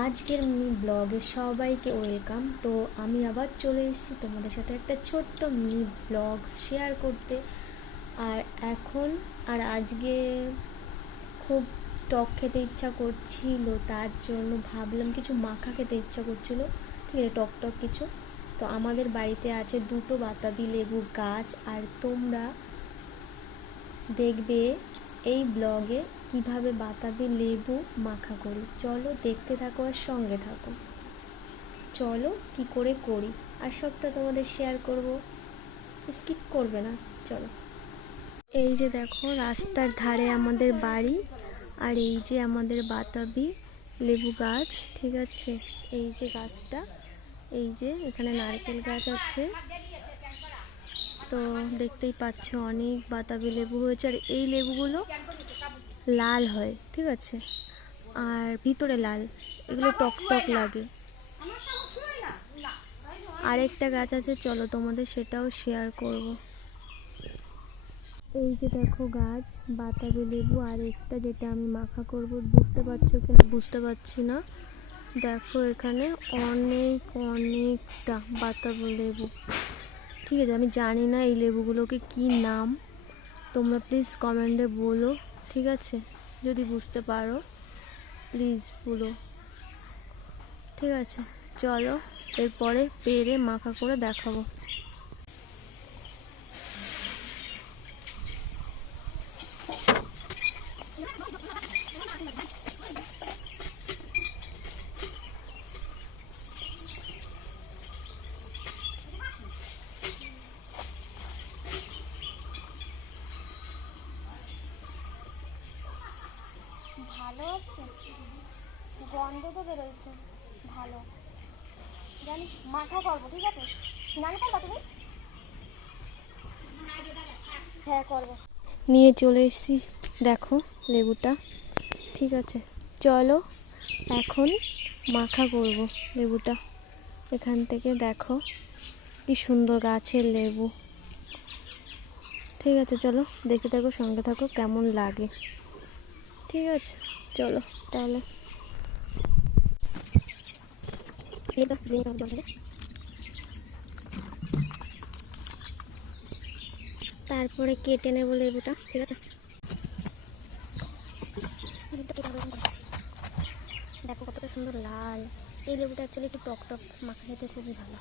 আজকের মিনি ব্লগে সবাইকে ওয়েলকাম। তো আমি আবার চলে এসেছি তোমাদের সাথে একটা ছোট্ট মিনি ব্লগ শেয়ার করতে। আর এখন আজকে খুব টক খেতে ইচ্ছা করছিল, তার জন্য ভাবলাম কিছু মাখা খেতে ইচ্ছা করছিল, ঠিক আছে, টক টক কিছু। তো আমাদের বাড়িতে আছে দুটো বাতাবি লেবু গাছ, আর তোমরা দেখবে এই ব্লগে কিভাবে বাতাবি লেবু মাখা করি। চলো দেখতে থাকো আর সঙ্গে থাকো। চলো কি করে করি আর সবটা তোমাদের শেয়ার করব, স্কিপ করবে না। চলো, এই যে দেখো রাস্তার ধারে আমাদের বাড়ি, আর এই যে আমাদের বাতাবি লেবু গাছ, ঠিক আছে। এই যে গাছটা, এই যে এখানে নারকেল গাছ আছে, তো দেখতেই পাচ্ছ অনেক বাতাবি লেবু হয়েছে। আর এই লেবুগুলো লাল হয়, ঠিক আছে, আর ভিতরে লাল, এগুলো টক টক লাগে। আরেকটা গাছ আছে, চলো তোমাদের সেটাও শেয়ার করব। এই যে দেখো গাছ বাতাবি লেবু, আর একটা যেটা আমি মাখা করব, বুঝতে পারছো কিনা বুঝতে পারছি না। দেখো এখানে অনেকটা বাতাবি লেবু, ঠিক আছে। আমি জানি না এই লেবুগুলোকে কি নাম, তোমরা প্লিজ কমেন্টে বলো, ঠিক আছে, যদি বুঝতে পারো প্লিজ বলো, ঠিক আছে। চলো এরপরে পেরে মাখা করে দেখাবো। ভালো আছে, গন্ধ তো বেরোচ্ছে ভালো। জানি মাখা করবো, ঠিক আছে। স্নান করবা তুমি? হ্যাঁ করবো। নিয়ে চলে এসেছি, দেখো লেবুটা, ঠিক আছে। চলো এখন মাখা করব লেবুটা। এখান থেকে দেখো কি সুন্দর গাছের লেবু, ঠিক আছে। চলো দেখতে থাকো, সঙ্গে থাকো, কেমন লাগে, ঠিক আছে। চলো তাহলে তারপরে কেটে নেবো লেবুটা, ঠিক আছে। দেখো কতটা সুন্দর লাল। এই লেবুটা অ্যাকচুয়ালি একটু টক টক, মাখা খেতে খুবই ভালো।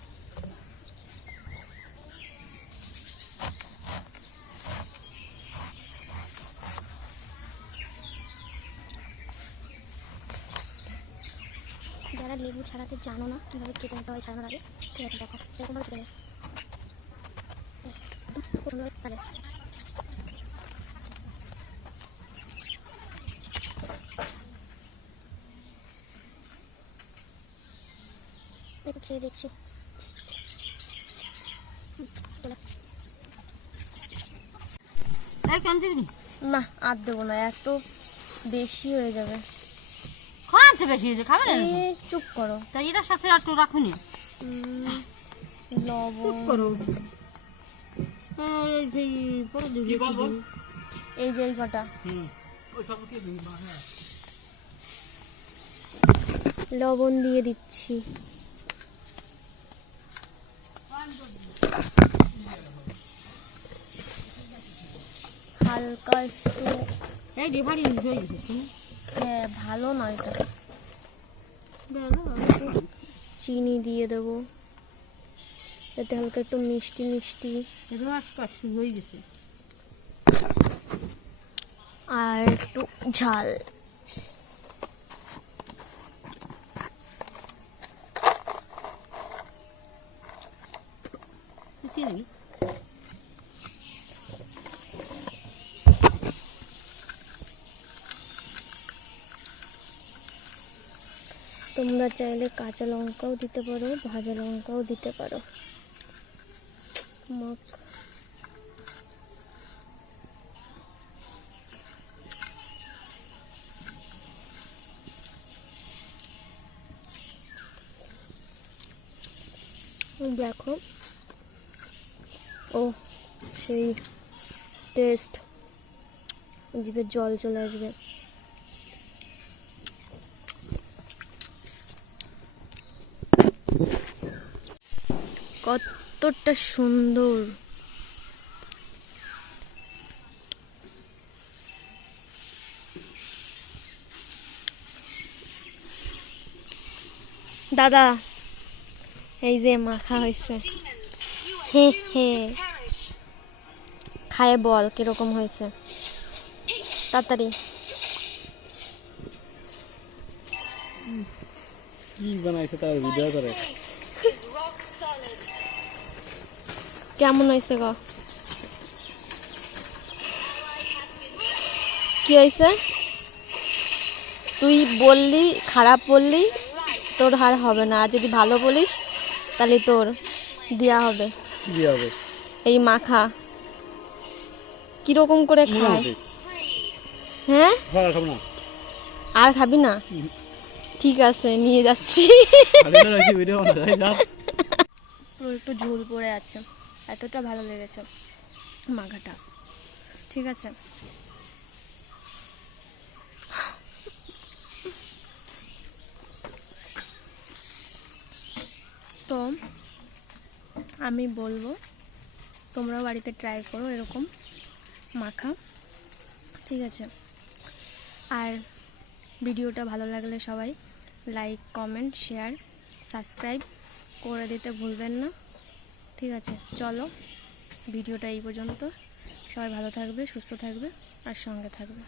যারা লেবু ছাড়াতে জানো না কীভাবে কেটে নিতে হয় ছাড়ানোর আগে, ঠিক আছে, দেখো এরকমভাবে কেটে নেবে। একটু খেয়ে দেখছি। না আর দেবো না, এত বেশি হয়ে যাবে। চুপ করো, তাই এটার সাথে আর তো রাখুনি লবণ করো। এই যে এই কটা লবণ দিয়ে দিচ্ছি। হালকা একটু, হ্যাঁ ভালো না এটা, চিনি দিয়ে দেবো, এতে হালকা একটু মিষ্টি মিষ্টি হয়ে গেছে। আর একটু ঝাল। তোমরা চাইলে কাঁচা লঙ্কাও দিতে পারো, ভাজা লঙ্কাও দিতে পারো। দেখো, ও সেই টেস্ট, জিভে জল চলে আসবে। কতটা সুন্দর। দাদা এই যে মাখা হয়েছে, হে হে খায় বল কিরকম হয়েছে তাড়াতাড়ি। কি বানাইছে তার ভিডিও করে। কেমন হয়েছে গো? কি হয়েছে? তুই বললি খারাপ বললি তোর হার হবে না, আর যদি ভালো বলিস তাহলে তোর দেয়া হবে। কি হবে? এই মাখা কিরকম করে খায়? হ্যাঁ খাওয়া খাবো না। আর খাবি না? ঠিক আছে নিয়ে যাচ্ছি। ভিডিও বানাই যা। পুরো একটু ঝোল পড়ে আছে, এতটা ভালো লেগেছে মাখাটা। ঠিক আছে, তো আমি বলবো তোমরাও বাড়িতে ট্রাই করো এরকম মাখা। ঠিক আছে, আর ভিডিওটা ভালো লাগলে সবাই লাইক কমেন্ট শেয়ার সাবস্ক্রাইব করে দিতে ভুলবেন না। ঠিক আছে, চলো ভিডিওটা এই পর্যন্ত। সবাই ভালো থাকবে, সুস্থ থাকবে আর সঙ্গে থাকবে।